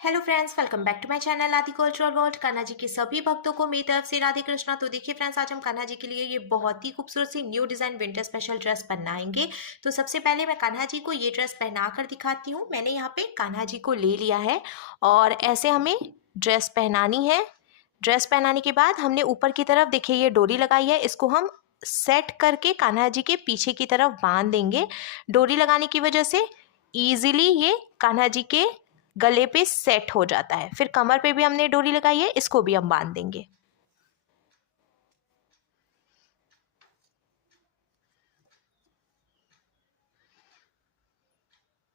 Hello friends, welcome back to my channel Adi cultural world. Kanha ji के सभी भक्तों को मेरी तरफ से राधे कृष्णा। तो देखिए फ्रेंड्स, आज हम कान्हा जी के लिए ये बहुत ही खूबसूरत सी new design winter special dress बनाएंगे। तो सबसे पहले मैं कान्हा जी को ये ड्रेस पहना कर दिखाती हूँ। मैंने यहाँ पे कान्हा जी को ले लिया है और ऐसे हमें ड्रेस पहनानी है। ड्रेस पहनाने के बाद हमने ऊपर की तरफ देखिए ये डोरी लगाई है, इसको हम सेट करके कान्हा जी के पीछे की तरफ बांध देंगे। डोरी लगाने की वजह से इजीली ये कान्हा जी के गले पे सेट हो जाता है। फिर कमर पे भी हमने डोरी लगाई है, इसको भी हम बांध देंगे।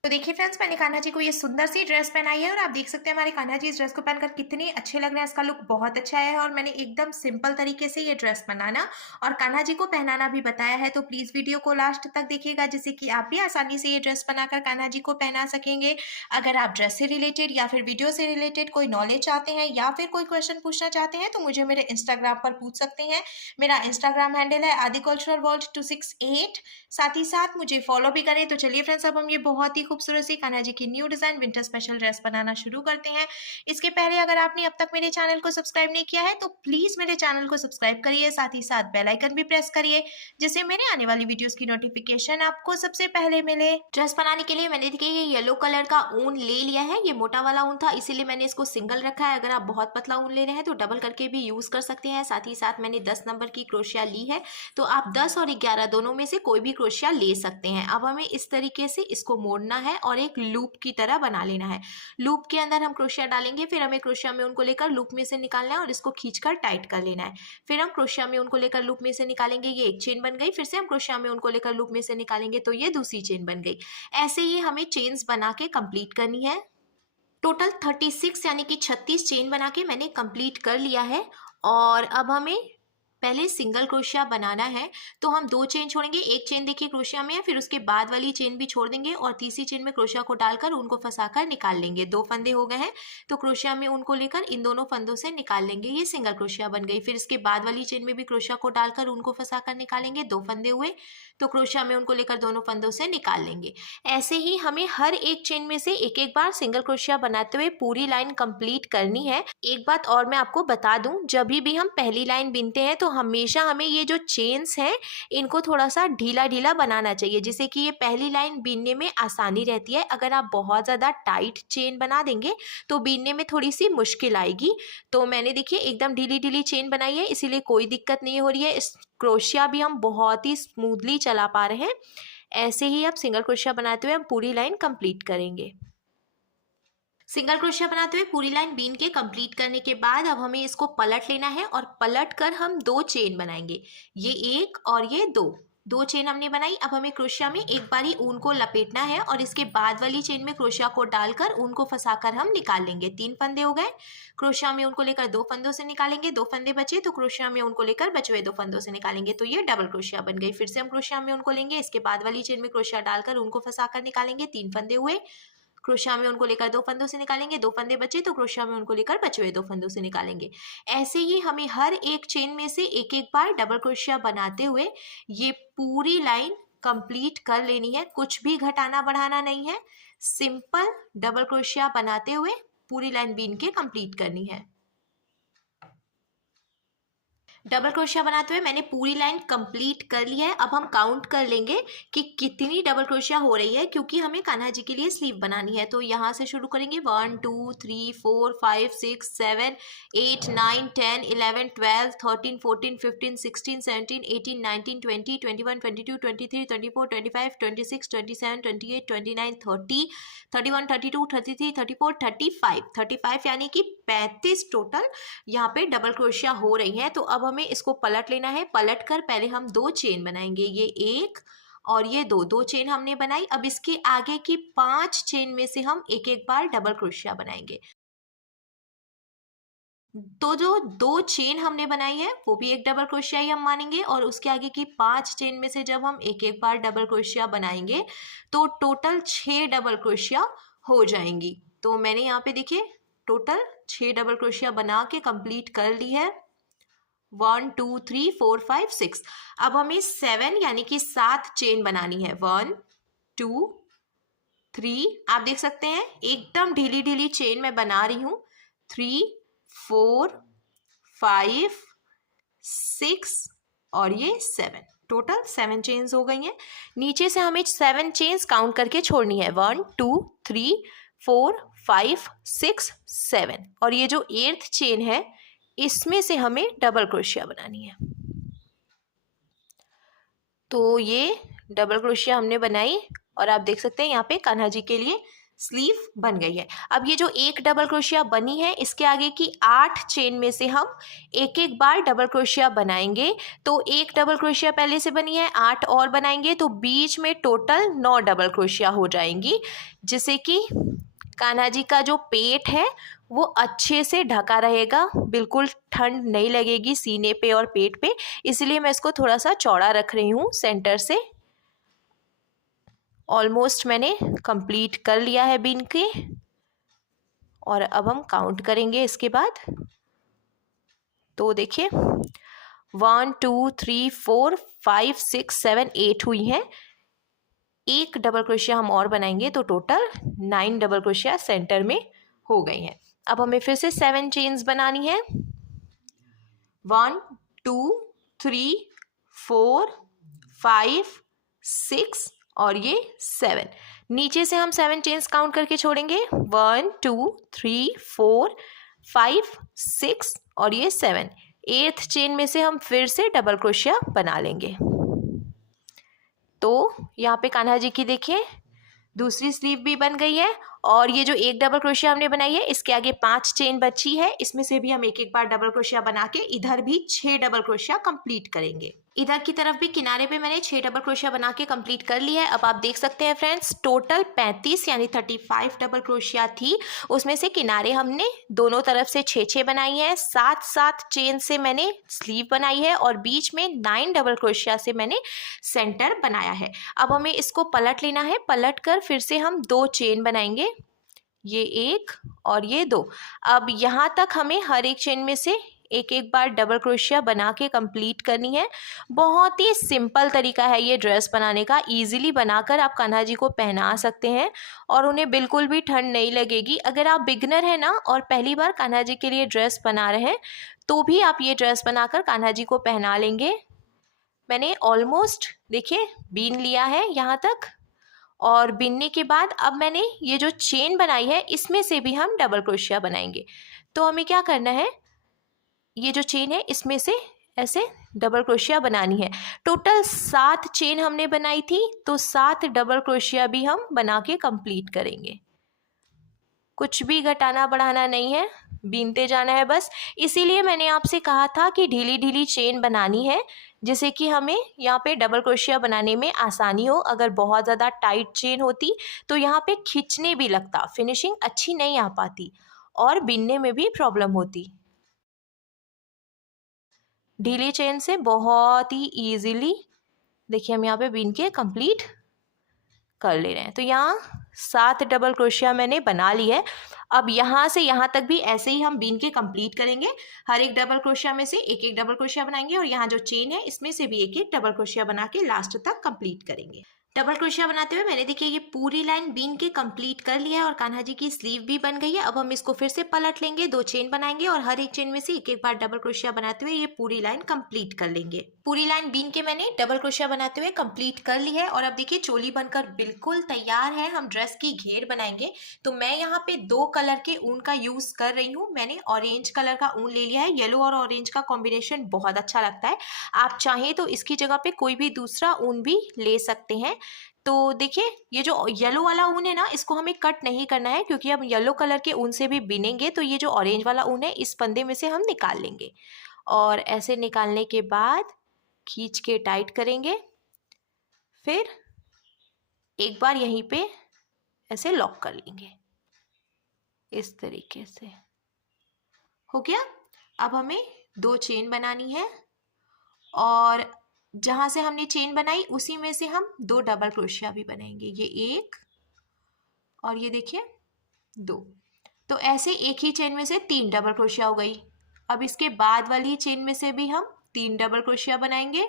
तो देखिए फ्रेंड्स, मैंने कान्हा जी को ये सुंदर सी ड्रेस पहनाई है और आप देख सकते हैं हमारे कान्हा जी इस ड्रेस को पहनकर कितने अच्छे लग रहे हैं। इसका लुक बहुत अच्छा है और मैंने एकदम सिंपल तरीके से ये ड्रेस बनाना और कान्हा जी को पहनाना भी बताया है। तो प्लीज वीडियो को लास्ट तक देखिएगा, जिससे कि आप भी आसानी से ये ड्रेस बनाकर कान्हा जी को पहना सकेंगे। अगर आप ड्रेस से रिलेटेड या फिर वीडियो से रिलेटेड कोई नॉलेज चाहते हैं या फिर कोई क्वेश्चन पूछना चाहते हैं तो मुझे मेरे इंस्टाग्राम पर पूछ सकते हैं। मेरा इंस्टाग्राम हैंडल है आदि कल्चरल वर्ल्ड 268। साथ ही साथ मुझे फॉलो भी करें। तो चलिए फ्रेंड्स, अब हम ये बहुत ही खूबसूरत सी कान्हा जी की new design winter special dress बनाना शुरू करते हैं। इसके पहले अगर आपने अब तक मेरे चैनल को सब्सक्राइब नहीं किया है तो प्लीज मेरे चैनल को सब्सक्राइब करिए, साथ ही साथ बेल आइकन भी प्रेस करिए, जिससे मेरे आने वाली वीडियोस की नोटिफिकेशन आपको सबसे पहले मिले। ड्रेस बनाने के लिए मैंने देखिए ये येलो कलर का ऊन ले लिया है। ये मोटा वाला ऊन था, इसीलिए मैंने इसको सिंगल रखा है। अगर आप बहुत पतला ऊन ले रहे हैं तो डबल करके भी यूज कर सकते हैं। साथ ही साथ मैंने 10 नंबर की क्रोशिया ली है, तो आप 10 और 11 दोनों में से कोई भी क्रोशिया ले सकते हैं। अब हमें इस तरीके से इसको मोड़ना है और एक लूप की तरह बना लेना है। लूप के अंदर हम क्रोशिया डालेंगे, फिर हमें क्रोशिया में उनको लेकर लूप में से निकालना है और इसको खींचकर टाइट कर लेना है। फिर हम क्रोशिया में उनको लेकर लूप में से निकालेंगे, ये एक चेन बन गई। फिर से हम क्रोशिया में उनको लेकर लूप में से निकालेंगे तो ये दूसरी चेन बन गई। ऐसे ही हमें चेन्स बना के कंप्लीट करनी है। टोटल 36 यानी कि 36 चेन बना के मैंने कंप्लीट कर लिया है। और अब हमें पहले सिंगल क्रोशिया बनाना है, तो हम 2 चेन छोड़ेंगे। एक चेन देखिए क्रोशिया में है, फिर उसके बाद वाली चेन भी छोड़ देंगे और तीसरी चेन में क्रोशिया को डालकर उनको फंसाकर निकाल लेंगे। 2 फंदे हो गए हैं, तो क्रोशिया में उनको लेकर इन दोनों फंदों से निकाल लेंगे। ये सिंगल क्रोशिया बन गई। फिर इसके बाद वाली चेन में भी क्रोशिया को डालकर उनको फंसाकर निकालेंगे। 2 फंदे हुए, तो क्रोशिया में उनको लेकर दोनों फंदों से निकाल लेंगे। ऐसे ही हमें हर एक चेन में से एक एक बार सिंगल क्रोशिया बनाते हुए पूरी लाइन कंप्लीट करनी है। एक बात और मैं आपको बता दूं, जब भी हम पहली लाइन बिनते हैं तो हमेशा हमें ये जो चेन्स हैं इनको थोड़ा सा ढीला ढीला बनाना चाहिए, जिससे कि ये पहली लाइन बीनने में आसानी रहती है। अगर आप बहुत ज़्यादा टाइट चेन बना देंगे तो बीनने में थोड़ी सी मुश्किल आएगी। तो मैंने देखिए एकदम ढीली ढीली चेन बनाई है, इसीलिए कोई दिक्कत नहीं हो रही है। इस क्रोशिया भी हम बहुत ही स्मूथली चला पा रहे हैं। ऐसे ही अब सिंगल क्रोशिया बनाते हुए हम पूरी लाइन कंप्लीट करेंगे। सिंगल क्रोशिया बनाते हुए पूरी लाइन बीन के कंप्लीट करने के बाद अब हमें इसको पलट लेना है और पलट कर हम 2 चेन बनाएंगे। ये एक और ये दो चेन हमने बनाई। अब हमें क्रोशिया में एक बारी ऊन को लपेटना है और इसके बाद वाली चेन में क्रोशिया को डालकर ऊन को फंसाकर हम निकाल लेंगे। 3 फंदे हो गए, क्रोशिया में उनको लेकर 2 फंदों से निकालेंगे। 2 फंदे बचे तो क्रोशिया में उनको लेकर बचे हुए 2 फंदों से निकालेंगे, तो ये डबल क्रोशिया बन गई। फिर से हम क्रोशिया में उनको लेंगे, इसके बाद वाली चेन में क्रोशिया डालकर उनको फंसाकर निकालेंगे। 3 फंदे हुए, क्रोशिया में उनको लेकर 2 फंदों से निकालेंगे। 2 फंदे बचे तो क्रोशिया में उनको लेकर बचे हुए 2 फंदों से निकालेंगे। ऐसे ही हमें हर एक चेन में से एक एक बार डबल क्रोशिया बनाते हुए ये पूरी लाइन कंप्लीट कर लेनी है। कुछ भी घटाना बढ़ाना नहीं है, सिंपल डबल क्रोशिया बनाते हुए पूरी लाइन बीन के कंप्लीट करनी है। डबल क्रोशिया बनाते हुए मैंने पूरी लाइन कंप्लीट कर ली है। अब हम काउंट कर लेंगे कि कितनी डबल क्रोशिया हो रही है, क्योंकि हमें कान्हा जी के लिए स्लीव बनानी है। तो यहाँ से शुरू करेंगे 1 2 3 4 5 6 7 8 9 10 11 12 13 14 15 16 17 18 19 20 21 22 23 24 25 26 27 28 29 30 31 32 33 34 35 यानी कि 35 टोटल यहाँ पे डबल क्रोशिया हो रही है। तो अब हमें इसको पलट लेना है। पलट कर पहले हम 2 चेन बनाएंगे, ये एक और ये दो चेन हमने बनाई। अब इसके आगे की 5 चेन में से हम एक एक बार डबल क्रोशिया बनाएंगे। तो जो 2 चेन हमने बनाई है वो भी एक डबल क्रोशिया ही हम मानेंगे, और उसके आगे की 5 चेन में से जब हम एक एक बार डबल क्रोशिया बनाएंगे तो टोटल 6 डबल क्रोशिया हो जाएंगी। तो मैंने यहाँ पे देखिए टोटल 6 डबल क्रोशिया बना के कंप्लीट कर ली है। 1 2 3 4 5 6। अब हमें 7 यानी कि 7 चेन बनानी है। 1 2 3, आप देख सकते हैं एकदम ढीली ढीली चेन मैं बना रही हूँ। 3, 4, 5, 6 और ये 7, टोटल 7 चेन्स हो गई हैं। नीचे से हमें 7 चेन्स काउंट करके छोड़नी है, 1 2 3 4 5 6 7, और ये जो 8th चेन है इसमें से हमें डबल क्रोशिया बनानी है। तो ये डबल क्रोशिया हमने बनाई और आप देख सकते हैं यहाँ पे कान्हा जी के लिए स्लीव बन गई है। अब ये जो एक डबल क्रोशिया बनी है इसके आगे की 8 चेन में से हम एक एक बार डबल क्रोशिया बनाएंगे। तो एक डबल क्रोशिया पहले से बनी है, 8 और बनाएंगे तो बीच में टोटल 9 डबल क्रोशिया हो जाएंगी, जिससे कि कान्हा जी का जो पेट है वो अच्छे से ढका रहेगा, बिल्कुल ठंड नहीं लगेगी सीने पे और पेट पे। इसलिए मैं इसको थोड़ा सा चौड़ा रख रही हूँ सेंटर से। ऑलमोस्ट मैंने कंप्लीट कर लिया है बीन के, और अब हम काउंट करेंगे इसके बाद। तो देखिए 1 2 3 4 5 6 7 8 हुई हैं। एक डबल क्रोशिया हम और बनाएंगे तो टोटल 9 डबल क्रोशिया सेंटर में हो गई हैं। अब हमें फिर से 7 चेन्स बनानी है, 1 2 3 4 5 6 और ये 7। नीचे से हम 7 चेन्स काउंट करके छोड़ेंगे, 1 2 3 4 5 6 और ये 7। 8th चेन में से हम फिर से डबल क्रोशिया बना लेंगे। तो यहाँ पे कान्हा जी की देखिए दूसरी स्लीव भी बन गई है, और ये जो एक डबल क्रोशिया हमने बनाई है इसके आगे 5 चेन बची है, इसमें से भी हम एक एक बार डबल क्रोशिया बना के इधर भी 6 डबल क्रोशिया कंप्लीट करेंगे। इधर की तरफ भी किनारे पे मैंने 6 डबल क्रोशिया बना के कंप्लीट कर ली है। अब आप देख सकते हैं फ्रेंड्स टोटल 35 यानी 35 डबल क्रोशिया थी, उसमें से किनारे हमने दोनों तरफ से 6-6 बनाई है, 7-7 चेन से मैंने स्लीव बनाई है और बीच में 9 डबल क्रोशिया से मैंने सेंटर बनाया है। अब हमें इसको पलट लेना है, पलट कर फिर से हम 2 चेन बनाएंगे, ये 1 और ये 2। अब यहाँ तक हमें हर एक चेन में से एक एक बार डबल क्रोशिया बना के कंप्लीट करनी है। बहुत ही सिंपल तरीका है ये ड्रेस बनाने का, इजीली बनाकर आप कान्हा जी को पहना सकते हैं और उन्हें बिल्कुल भी ठंड नहीं लगेगी। अगर आप बिगनर हैं ना और पहली बार कान्हा जी के लिए ड्रेस बना रहे हैं तो भी आप ये ड्रेस बनाकर कान्हा जी को पहना लेंगे। मैंने ऑलमोस्ट देखिए बीन लिया है यहाँ तक, और बीनने के बाद अब मैंने ये जो चेन बनाई है इसमें से भी हम डबल क्रोशिया बनाएंगे। तो हमें क्या करना है, ये जो चेन है इसमें से ऐसे डबल क्रोशिया बनानी है। टोटल 7 चेन हमने बनाई थी तो 7 डबल क्रोशिया भी हम बना के कंप्लीट करेंगे। कुछ भी घटाना बढ़ाना नहीं है, बीनते जाना है बस। इसीलिए मैंने आपसे कहा था कि ढीली ढीली चेन बनानी है, जिससे कि हमें यहाँ पे डबल क्रोशिया बनाने में आसानी हो। अगर बहुत ज़्यादा टाइट चेन होती तो यहाँ पे खींचने भी लगता, फिनिशिंग अच्छी नहीं आ पाती और बीनने में भी प्रॉब्लम होती। ढीली चेन से बहुत ही ईजीली देखिए हम यहाँ पे बीन के कंप्लीट कर ले रहे हैं। तो यहाँ 7 डबल क्रोशिया मैंने बना ली है। अब यहाँ से यहाँ तक भी ऐसे ही हम बीन के कंप्लीट करेंगे। हर एक डबल क्रोशिया में से एक एक डबल क्रोशिया बनाएंगे और यहाँ जो चेन है इसमें से भी एक एक डबल क्रोशिया बना के लास्ट तक कंप्लीट करेंगे। डबल क्रोशिया बनाते हुए मैंने देखिए ये पूरी लाइन बीन के कंप्लीट कर लिया है और कान्हा जी की स्लीव भी बन गई है। अब हम इसको फिर से पलट लेंगे, 2 चेन बनाएंगे और हर एक चेन में से एक एक बार डबल क्रोशिया बनाते हुए ये पूरी लाइन कंप्लीट कर लेंगे। पूरी लाइन बीन के मैंने डबल क्रोशिया बनाते हुए कंप्लीट कर ली है और अब देखिए चोली बनकर बिल्कुल तैयार है। हम ड्रेस की घेर बनाएंगे। तो मैं यहाँ पे 2 कलर के ऊन का यूज कर रही हूँ। मैंने ऑरेंज कलर का ऊन ले लिया है। येलो और ऑरेंज का कॉम्बिनेशन बहुत अच्छा लगता है। आप चाहें तो इसकी जगह पे कोई भी दूसरा ऊन भी ले सकते हैं। तो देखिए ये जो येलो वाला ऊन है ना, इसको हमें कट नहीं करना है क्योंकि हम येलो कलर के ऊन से भी बिनेंगे। तो ये जो ऑरेंज वाला ऊन है इस फंदे में से हम निकाल लेंगे और ऐसे निकालने के बाद खींच के टाइट करेंगे। फिर एक बार यहीं पे ऐसे लॉक कर लेंगे, इस तरीके से हो गया। अब हमें 2 चेन बनानी है और जहाँ से हमने चेन बनाई उसी में से हम 2 डबल क्रोशिया भी बनाएंगे। ये 1 और ये देखिए 2। तो ऐसे एक ही चेन में से 3 डबल क्रोशिया हो गई। अब इसके बाद वाली चेन में से भी हम 3 डबल क्रोशिया बनाएंगे।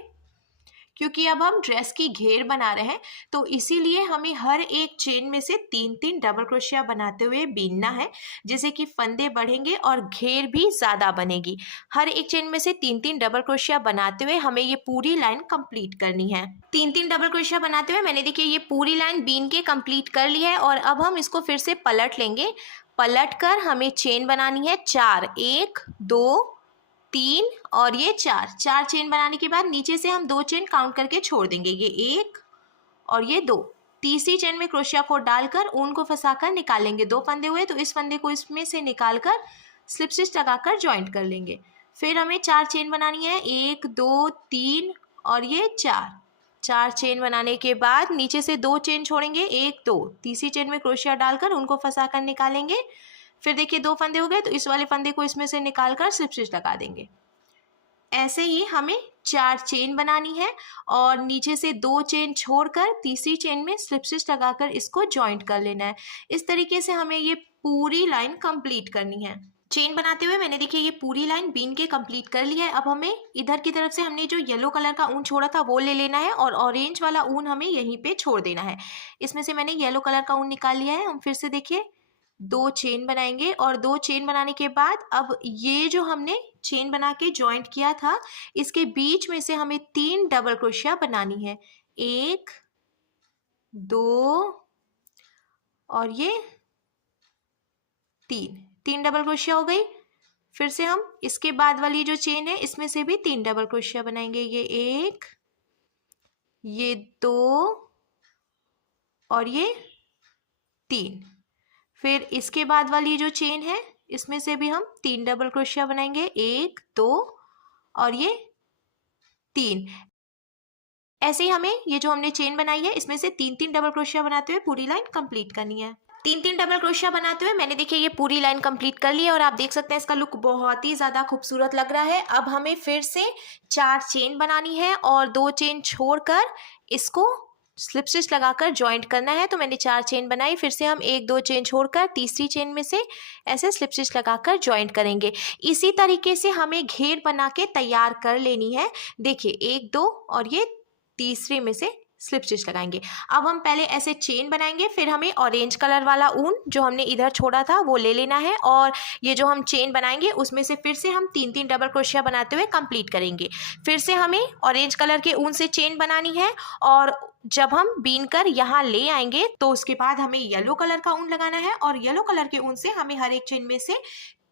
क्योंकि अब हम ड्रेस की घेर बना रहे हैं, तो इसीलिए हमें हर एक चेन में से 3-3 डबल क्रोशिया बनाते हुए बीनना है, जिससे कि फंदे बढ़ेंगे और घेर भी ज़्यादा बनेगी। हर एक चेन में से 3-3 डबल क्रोशिया बनाते हुए हमें ये पूरी लाइन कंप्लीट करनी है। 3-3 डबल क्रोशिया बनाते हुए मैंने देखिए ये पूरी लाइन बीन के कंप्लीट कर ली है, और अब हम इसको फिर से पलट लेंगे। पलट कर हमें चेन बनानी है 4, 1 2 3 और ये 4 चेन बनाने के बाद नीचे से हम 2 चेन काउंट करके छोड़ देंगे, ये 1 और ये 2। तीसरी चेन में क्रोशिया को डालकर ऊन को फंसाकर निकालेंगे। 2 फंदे हुए तो इस फंदे को इसमें से निकालकर स्लिप स्टिच लगाकर ज्वाइंट कर लेंगे। फिर हमें 4 चेन बनानी है, 1 2 3 और ये 4 चेन बनाने के बाद नीचे से 2 चेन छोड़ेंगे, 1 2। तीसरी चेन में क्रोशिया डालकर उनको फंसाकर निकालेंगे। फिर देखिए 2 फंदे हो गए तो इस वाले फंदे को इसमें से निकालकर स्लिप स्टिच लगा देंगे। ऐसे ही हमें 4 चेन बनानी है और नीचे से 2 चेन छोड़कर तीसरी चेन में स्लिप स्टिच लगाकर इसको जॉइंट कर लेना है। इस तरीके से हमें ये पूरी लाइन कंप्लीट करनी है। चेन बनाते हुए मैंने देखिए ये पूरी लाइन बीन के कंप्लीट कर लिया है। अब हमें इधर की तरफ से हमने जो येलो कलर का ऊन छोड़ा था वो ले लेना है, और ऑरेंज वाला ऊन हमें यहीं पे छोड़ देना है। इसमें से मैंने येलो कलर का ऊन निकाल लिया है। हम फिर से देखिए 2 चेन बनाएंगे, और 2 चेन बनाने के बाद अब ये जो हमने चेन बना के जॉइंट किया था, इसके बीच में से हमें 3 डबल क्रोशिया बनानी है, 1 2 और ये 3 डबल क्रोशिया हो गई। फिर से हम इसके बाद वाली जो चेन है इसमें से भी 3 डबल क्रोशिया बनाएंगे, ये 1 ये 2 और ये 3। फिर इसके बाद वाली जो चेन है इसमें से भी हम 3 डबल क्रोशिया बनाएंगे, 1 2 और ये 3। ऐसे ही हमें ये जो हमने चेन बनाई है इसमें से 3-3 डबल क्रोशिया बनाते हुए पूरी लाइन कंप्लीट करनी है। 3-3 डबल क्रोशिया बनाते हुए मैंने देखिए ये पूरी लाइन कंप्लीट कर ली है, और आप देख सकते हैं इसका लुक बहुत ही ज़्यादा खूबसूरत लग रहा है। अब हमें फिर से 4 चेन बनानी है और 2 चेन छोड़कर इसको स्लिप स्टिच लगाकर ज्वाइंट करना है। तो मैंने 4 चेन बनाई, फिर से हम 1 2 चेन छोड़कर तीसरी चेन में से ऐसे स्लिप स्टिच लगाकर ज्वाइंट करेंगे। इसी तरीके से हमें घेर बना के तैयार कर लेनी है। देखिए 1 2 और ये तीसरी में से स्लिप स्टिच लगाएंगे। अब हम पहले ऐसे चेन बनाएंगे, फिर हमें ऑरेंज कलर वाला ऊन जो हमने इधर छोड़ा था वो ले लेना है, और ये जो हम चेन बनाएंगे उसमें से फिर से हम 3-3 डबल क्रोशिया बनाते हुए कंप्लीट करेंगे। फिर से हमें ऑरेंज कलर के ऊन से चेन बनानी है, और जब हम बीन कर यहाँ ले आएंगे तो उसके बाद हमें येलो कलर का ऊन लगाना है, और येलो कलर के ऊन से हमें हर एक चेन में से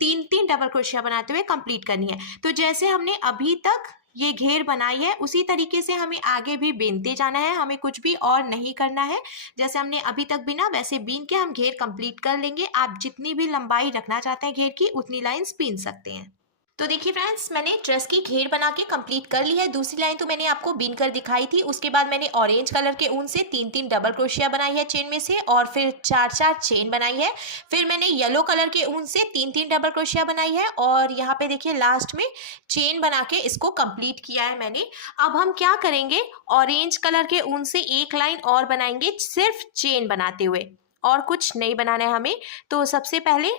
3-3 डबल क्रोशिया बनाते हुए कंप्लीट करनी है। तो जैसे हमने अभी तक ये घेर बनाई है उसी तरीके से हमें आगे भी बीनते जाना है, हमें कुछ भी और नहीं करना है। जैसे हमने अभी तक बीना वैसे बीन के हम घेर कंप्लीट कर लेंगे। आप जितनी भी लंबाई रखना चाहते हैं घेर की उतनी लाइंस बीन सकते हैं। तो देखिए फ्रेंड्स, मैंने ड्रेस की घेर बना के कंप्लीट कर ली है। दूसरी लाइन तो मैंने आपको बीन कर दिखाई थी। उसके बाद मैंने ऑरेंज कलर के ऊन से 3-3 डबल क्रोशिया बनाई है चेन में से, और फिर 4-4 चेन बनाई है। फिर मैंने येलो कलर के ऊन से 3-3 डबल क्रोशिया बनाई है, और यहाँ पे देखिए लास्ट में चेन बना के इसको कंप्लीट किया है मैंने। अब हम क्या करेंगे, ऑरेंज कलर के ऊन से एक लाइन और बनाएंगे सिर्फ चेन बनाते हुए, और कुछ नहीं बनाना है हमें। तो सबसे पहले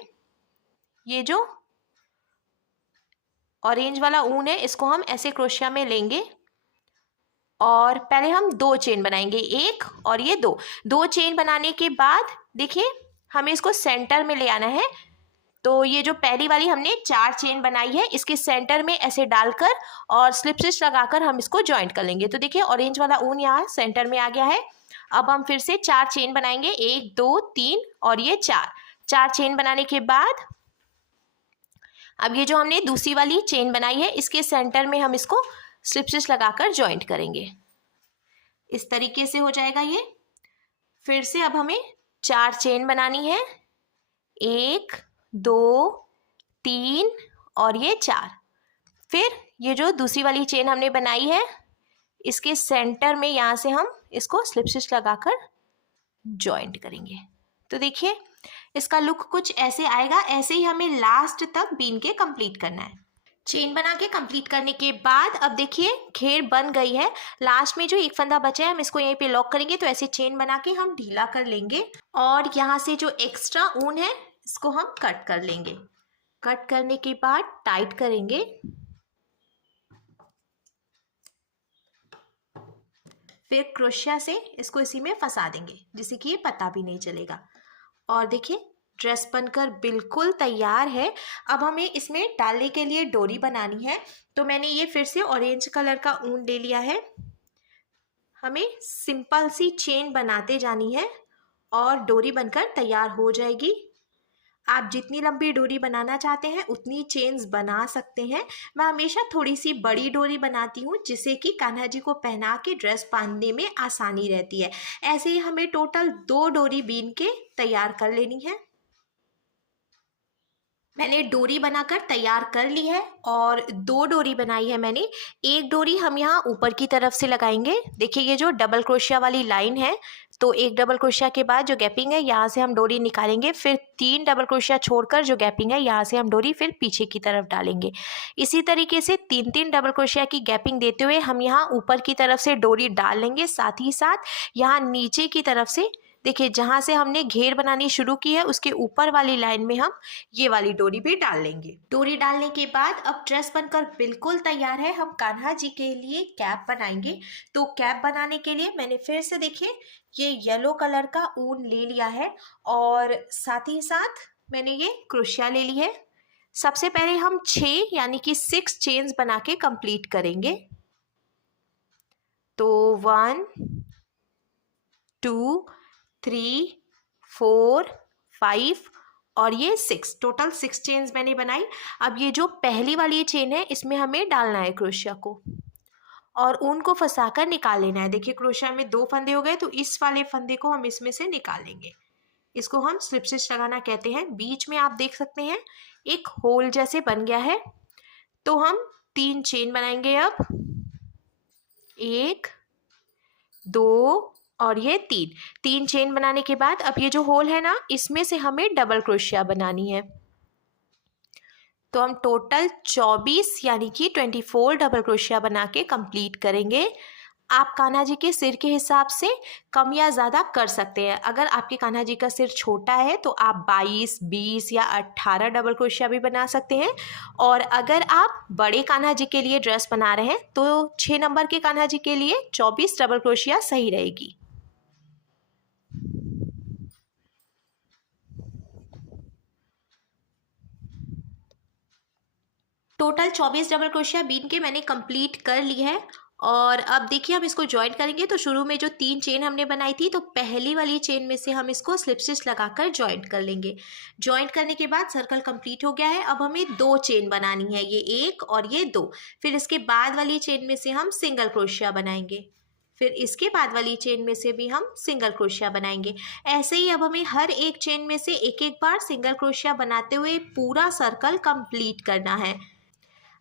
ये जो ऑरेंज वाला ऊन है इसको हम ऐसे क्रोशिया में लेंगे, और पहले हम 2 चेन बनाएंगे, 1 और ये 2 चेन बनाने के बाद देखिए हमें इसको सेंटर में ले आना है। तो ये जो पहली वाली हमने 4 चेन बनाई है इसके सेंटर में ऐसे डालकर और स्लिप स्टिच लगाकर हम इसको ज्वाइंट कर लेंगे। तो देखिए ऑरेंज वाला ऊन यहाँ सेंटर में आ गया है। अब हम फिर से 4 चेन बनाएंगे, 1 2 3 और ये 4 चेन बनाने के बाद अब ये जो हमने दूसरी वाली चेन बनाई है इसके सेंटर में हम इसको स्लिप स्टिच लगाकर ज्वाइंट करेंगे। इस तरीके से हो जाएगा ये। फिर से अब हमें 4 चेन बनानी है, 1 2 3 और ये 4। फिर ये जो दूसरी वाली चेन हमने बनाई है इसके सेंटर में यहाँ से हम इसको स्लिप स्टिच लगाकर ज्वाइंट करेंगे। तो देखिए इसका लुक कुछ ऐसे आएगा। ऐसे ही हमें लास्ट तक बीन के कंप्लीट करना है। चेन बना के कंप्लीट करने के बाद अब देखिए घेर बन गई है। लास्ट में जो एक फंदा बचा है हम इसको यहीं पे लॉक करेंगे। तो ऐसे चेन बना के हम ढीला कर लेंगे, और यहाँ से जो एक्स्ट्रा ऊन है इसको हम कट कर लेंगे। कट करने के बाद टाइट करेंगे। फिर क्रोशिया से इसको इसी में फंसा देंगे जिससे कि ये पता भी नहीं चलेगा। और देखिए ड्रेस बनकर बिल्कुल तैयार है। अब हमें इसमें डालने के लिए डोरी बनानी है। तो मैंने ये फिर से ऑरेंज कलर का ऊन ले लिया है। हमें सिंपल सी चेन बनाते जानी है और डोरी बनकर तैयार हो जाएगी। आप जितनी लंबी डोरी बनाना चाहते हैं उतनी चेन्स बना सकते हैं। मैं हमेशा थोड़ी सी बड़ी डोरी बनाती हूँ जिससे कि कान्हा जी को पहना के ड्रेस बांधने में आसानी रहती है। ऐसे ही हमें टोटल 2 डोरी बीन के तैयार कर लेनी है। मैंने डोरी बनाकर तैयार कर ली है और 2 डोरी बनाई है मैंने। एक डोरी हम यहाँ ऊपर की तरफ से लगाएंगे। देखिए ये जो डबल क्रोशिया वाली लाइन है, तो एक डबल क्रोशिया के बाद जो गैपिंग है यहाँ से हम डोरी निकालेंगे। फिर 3 डबल क्रोशिया छोड़कर जो गैपिंग है यहाँ से हम डोरी फिर पीछे की तरफ डालेंगे। इसी तरीके से 3-3 डबल क्रोशिया की गैपिंग देते हुए हम यहाँ ऊपर की तरफ से डोरी डाल लेंगे। साथ ही साथ यहाँ नीचे की तरफ से देखिए जहाँ से हमने घेर बनानी शुरू की है उसके ऊपर वाली लाइन में हम ये वाली डोरी भी डाल लेंगे। डोरी डालने के बाद अब ड्रेस बनकर बिल्कुल तैयार है। हम कान्हा जी के लिए कैप बनाएंगे। तो कैप बनाने के लिए मैंने फिर से देखिए ये येलो कलर का ऊन ले लिया है और साथ ही साथ मैंने ये क्रोशिया ले ली है। सबसे पहले हम 6 यानी कि 6 चेन्स बना के कंप्लीट करेंगे। तो 1 2 3 4 5 और ये 6, टोटल 6 चेन्स मैंने बनाई। अब ये जो पहली वाली चेन है इसमें हमें डालना है क्रोशिया को और ऊन को फंसाकर निकाल लेना है। देखिए क्रोशिया में 2 फंदे हो गए, तो इस वाले फंदे को हम इसमें से निकाल लेंगे। इसको हम स्लिप स्टिच लगाना कहते हैं। बीच में आप देख सकते हैं एक होल जैसे बन गया है। तो हम 3 चेन बनाएंगे। अब 1 2 और ये 3 चेन बनाने के बाद अब ये जो होल है ना इसमें से हमें डबल क्रोशिया बनानी है। तो हम टोटल 24 यानी कि 24 डबल क्रोशिया बना के कंप्लीट करेंगे। आप कान्हा जी के सिर के हिसाब से कम या ज़्यादा कर सकते हैं। अगर आपके कान्हा जी का सिर छोटा है तो आप 22, 20 या 18 डबल क्रोशिया भी बना सकते हैं। और अगर आप बड़े कान्हा जी के लिए ड्रेस बना रहे हैं तो 6 नंबर के कान्हा जी के लिए 24 डबल क्रोशिया सही रहेगी। टोटल 24 डबल क्रोशिया बीन के मैंने कंप्लीट कर ली है। और अब देखिए हम इसको जॉइंट करेंगे। तो शुरू में जो 3 चेन हमने बनाई थी तो पहली वाली चेन में से हम इसको स्लिप स्टिच लगाकर जॉइंट कर लेंगे। जॉइंट करने के बाद सर्कल कंप्लीट हो गया है। अब हमें 2 चेन बनानी है, ये 1 और ये 2। फिर इसके बाद वाली चेन में से हम सिंगल क्रोशिया बनाएंगे। फिर इसके बाद वाली चेन में से भी हम सिंगल क्रोशिया बनाएंगे। ऐसे ही अब हमें हर एक चेन में से एक एक बार सिंगल क्रोशिया बनाते हुए पूरा सर्कल कंप्लीट करना है।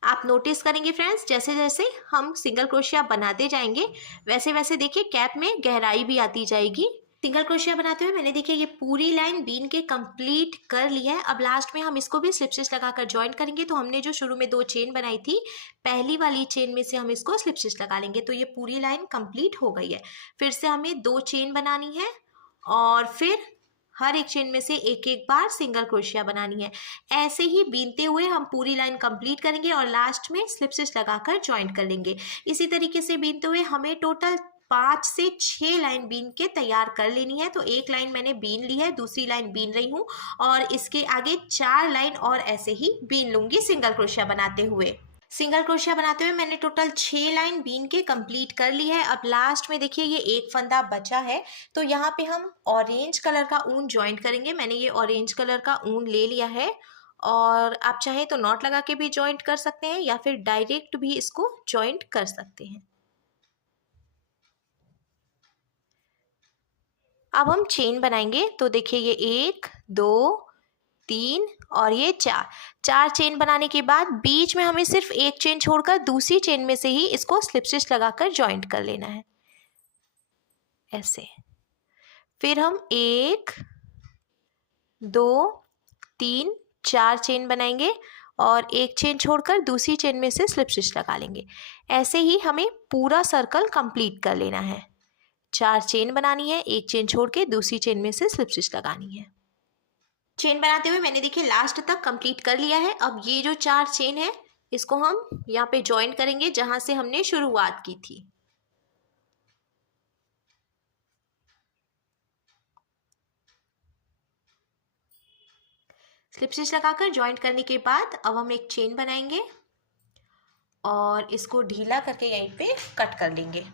आप नोटिस करेंगे फ्रेंड्स जैसे जैसे हम सिंगल क्रोशिया बनाते जाएंगे वैसे वैसे देखिए कैप में गहराई भी आती जाएगी। सिंगल क्रोशिया बनाते हुए मैंने देखिए ये पूरी लाइन बीन के कंप्लीट कर ली है। अब लास्ट में हम इसको भी स्लिप स्टिच लगाकर जॉइंट करेंगे। तो हमने जो शुरू में 2 चेन बनाई थी पहली वाली चेन में से हम इसको स्लिप स्टिच लगा लेंगे। तो ये पूरी लाइन कंप्लीट हो गई है। फिर से हमें 2 चेन बनानी है और फिर हर एक चेन में से एक एक बार सिंगल क्रोशिया बनानी है। ऐसे ही बीनते हुए हम पूरी लाइन कंप्लीट करेंगे और लास्ट में स्लिप स्टिच लगाकर जॉइंट कर लेंगे। इसी तरीके से बीनते हुए हमें टोटल 5 से 6 लाइन बीन के तैयार कर लेनी है। तो एक लाइन मैंने बीन ली है, दूसरी लाइन बीन रही हूँ और इसके आगे 4 लाइन और ऐसे ही बीन लूंगी सिंगल क्रोशिया बनाते हुए। सिंगल क्रोशिया बनाते हुए मैंने टोटल 6 लाइन बीन के कंप्लीट कर ली है। अब लास्ट में देखिए ये एक फंदा बचा है। तो यहाँ पे हम ऑरेंज कलर का ऊन जॉइंट करेंगे। मैंने ये ऑरेंज कलर का ऊन ले लिया है और आप चाहें तो नॉट लगा के भी जॉइंट कर सकते हैं या फिर डायरेक्ट भी इसको जॉइंट कर सकते हैं। अब हम चेन बनाएंगे। तो देखिए ये 1 2 3 और ये 4 चेन बनाने के बाद बीच में हमें सिर्फ एक चेन छोड़कर दूसरी चेन में से ही इसको स्लिप स्टिच लगाकर जॉइंट कर लेना है ऐसे। फिर हम 1 2 3 4 चेन बनाएंगे और एक चेन छोड़कर दूसरी चेन में से स्लिप स्टिच लगा लेंगे। ऐसे ही हमें पूरा सर्कल कंप्लीट कर लेना है। 4 चेन बनानी है, एक चेन छोड़ के दूसरी चेन में से स्लिप स्टिच लगानी है। चेन बनाते हुए मैंने देखिए लास्ट तक कंप्लीट कर लिया है। अब ये जो 4 चेन है इसको हम यहाँ पे जॉइंट करेंगे जहाँ से हमने शुरुआत की थी। स्लिप स्टिच लगाकर जॉइंट करने के बाद अब हम एक चेन बनाएंगे और इसको ढीला करके यहीं पे कट कर लेंगे।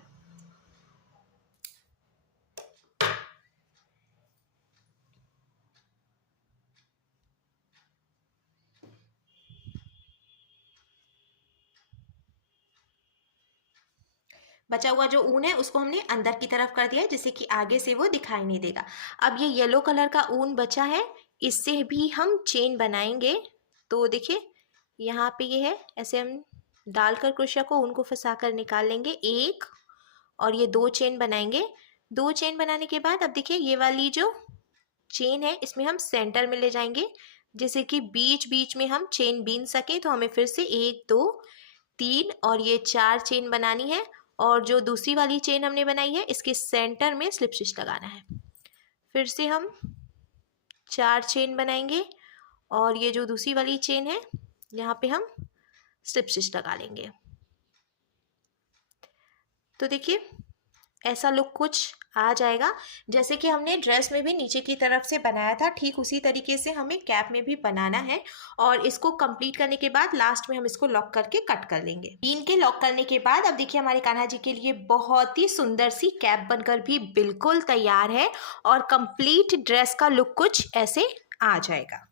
बचा हुआ जो ऊन है उसको हमने अंदर की तरफ कर दिया है, जिससे कि आगे से वो दिखाई नहीं देगा। अब ये येलो कलर का ऊन बचा है, इससे भी हम चेन बनाएंगे। तो देखिए यहाँ पे ये है, ऐसे हम डालकर क्रोशिया को ऊन को फंसा कर निकाल लेंगे एक, और ये 2 चेन बनाएंगे। 2 चेन बनाने के बाद अब देखिए ये वाली जो चेन है इसमें हम सेंटर में ले जाएंगे, जैसे कि बीच बीच में हम चेन बीन सके। तो हमें फिर से 1 2 3 और ये 4 चेन बनानी है, और जो दूसरी वाली चेन हमने बनाई है इसके सेंटर में स्लिप स्टिच लगाना है। फिर से हम 4 चेन बनाएंगे और ये जो दूसरी वाली चेन है यहाँ पे हम स्लिप स्टिच लगा लेंगे। तो देखिए ऐसा लुक कुछ आ जाएगा, जैसे कि हमने ड्रेस में भी नीचे की तरफ से बनाया था, ठीक उसी तरीके से हमें कैप में भी बनाना है। और इसको कंप्लीट करने के बाद लास्ट में हम इसको लॉक करके कट कर लेंगे। बीन के लॉक करने के बाद अब देखिए हमारे कान्हा जी के लिए बहुत ही सुंदर सी कैप बनकर भी बिल्कुल तैयार है, और कंप्लीट ड्रेस का लुक कुछ ऐसे आ जाएगा।